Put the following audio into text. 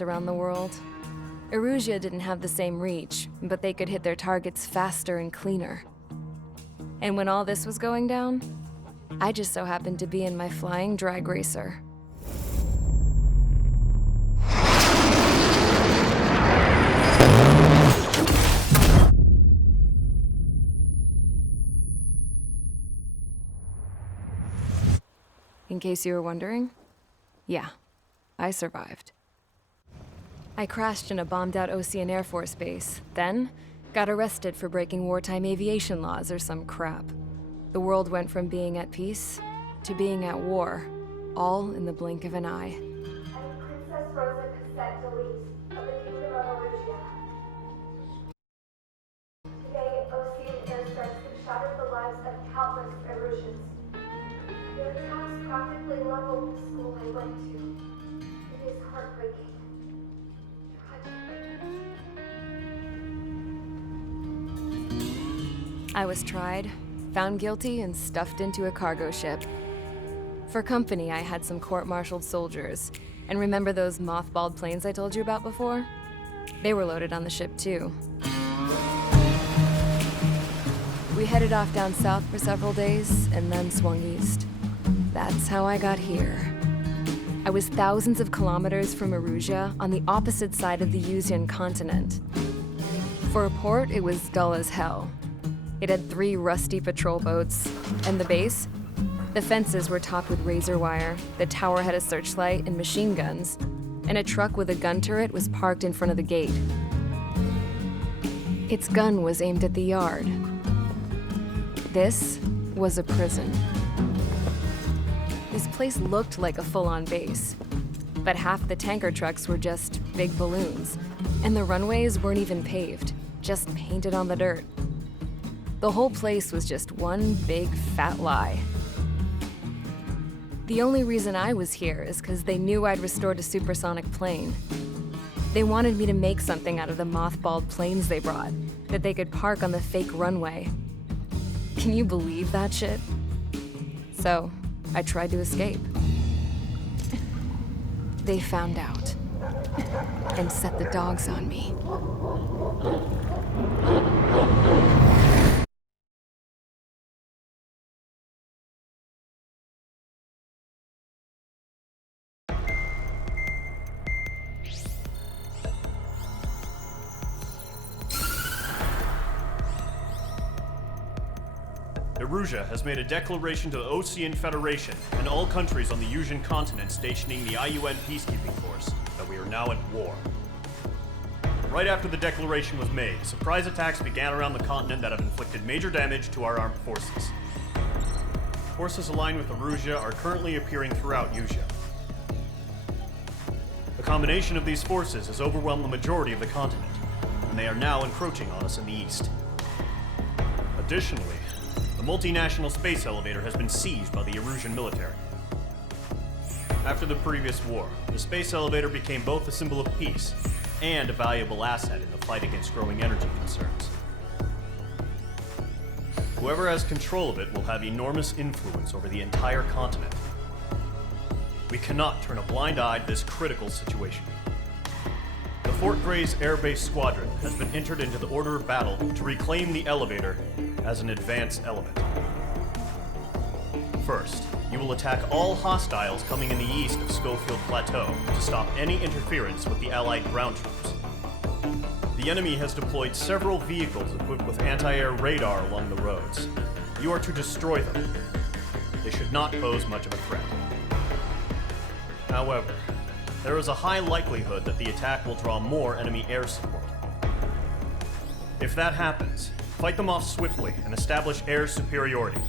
around the world. Erusia didn't have the same reach, but they could hit their targets faster and cleaner. And when all this was going down, I just so happened to be in my flying drag racer. In case you were wondering, yeah, I survived. I crashed in a bombed-out Osean Air Force base, then got arrested for breaking wartime aviation laws or some crap. The world went from being at peace to being at war, all in the blink of an eye. I'm Princess Rosa Cassette Delise of the Kingdom of Erusia. Today, Osean airstrikes have shattered the lives of countless Erusians. Their attacks practically leveled the school I went to. It is heartbreaking. I was tried, found guilty, and stuffed into a cargo ship. For company, I had some court-martialed soldiers. And remember those mothballed planes I told you about before? They were loaded on the ship, too. We headed off down south for several days, and then swung east. That's how I got here. I was thousands of kilometers from Erusia, on the opposite side of the Yuzian continent. For a port, it was dull as hell. It had 3 rusty patrol boats, and the base? The fences were topped with razor wire, the tower had a searchlight and machine guns, and a truck with a gun turret was parked in front of the gate. Its gun was aimed at the yard. This was a prison. This place looked like a full-on base, but half the tanker trucks were just big balloons, and the runways weren't even paved, just painted on the dirt. The whole place was just one big fat lie. The only reason I was here is because they knew I'd restored a supersonic plane. They wanted me to make something out of the mothballed planes they brought, that they could park on the fake runway. Can you believe that shit? So, I tried to escape. They found out and set the dogs on me. Erusia has made a declaration to the Osean Federation and all countries on the Yuzian continent stationing the IUN peacekeeping force that we are now at war. Right after the declaration was made, surprise attacks began around the continent that have inflicted major damage to our armed forces. Forces aligned with Erusia are currently appearing throughout Yusia. The combination of these forces has overwhelmed the majority of the continent, and they are now encroaching on us in the east. Additionally, the multinational space elevator has been seized by the Erusian military. After the previous war, the space elevator became both a symbol of peace and a valuable asset in the fight against growing energy concerns. Whoever has control of it will have enormous influence over the entire continent. We cannot turn a blind eye to this critical situation. The Fort Grays Air Base Squadron has been entered into the order of battle to reclaim the elevator as an advanced element. First, you will attack all hostiles coming in the east of Schofield Plateau to stop any interference with the Allied ground troops. The enemy has deployed several vehicles equipped with anti-air radar along the roads. You are to destroy them. They should not pose much of a threat. However, there is a high likelihood that the attack will draw more enemy air support. If that happens, fight them off swiftly and establish air superiority.